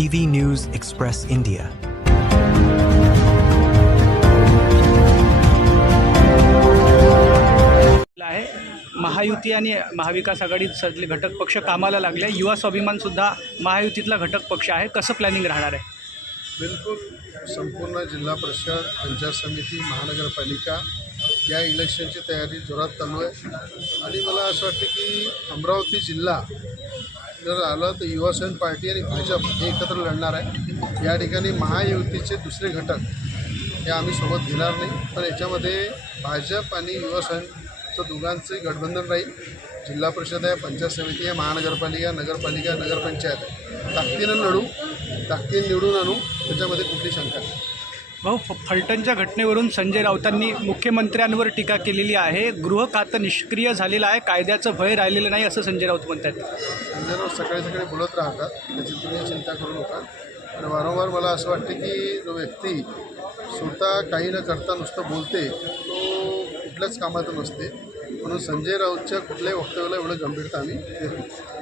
TV News Express India. आहे महायुती आणि महाविकास आघाडीतले घटक पक्ष कामाला लागले. युवा स्वाभिमान सुद्धा महायुतीतला घटक पक्ष आहे. कसं प्लॅनिंग राहणार आहे? बिलकुल संपूर्ण जिल्हा परिषद, पंचायत समिती, महानगरपालिका या इलेक्शनची तयारी जोरात चालू आहे. आणि मला असं वाटतं की अमरावती जिल्हा जर आलं तर युवासेना पार्टी आणि भाजप हे एकत्र लढणार आहे. या ठिकाणी महायुतीचे दुसरे घटक हे आम्ही सोबत घेणार नाही, पण याच्यामध्ये भाजप आणि युवासेनेचं दोघांचे गठबंधन राहील. जिल्हा परिषद आहे, पंचायत समिती आहे, महानगरपालिका, नगरपालिका, नगरपंचायत आहे. ताकदीनं लढू, ताकदीनं निवडून आणू, त्याच्यामध्ये कुठली शंका नाही. भाऊ, फलटणच्या घटनेवरून संजय राऊतांनी मुख्यमंत्र्यांवर टीका केलेली आहे. गृह खातं निष्क्रिय झालेलं आहे, कायद्याचं भय राहिलेलं नाही असं संजय राऊत म्हणतात. संजय राऊत सकाळी सकाळी बोलत राहतात, त्याची तुम्ही चिंता करू नका. आणि वारंवार मला असं वाटते की जो व्यक्ती स्वतः काही न करता नुसतं बोलते तो कुठल्याच कामाचं नसते. म्हणून संजय राऊतच्या कुठल्याही वक्तव्याला एवढं गंभीरता आम्ही देतो.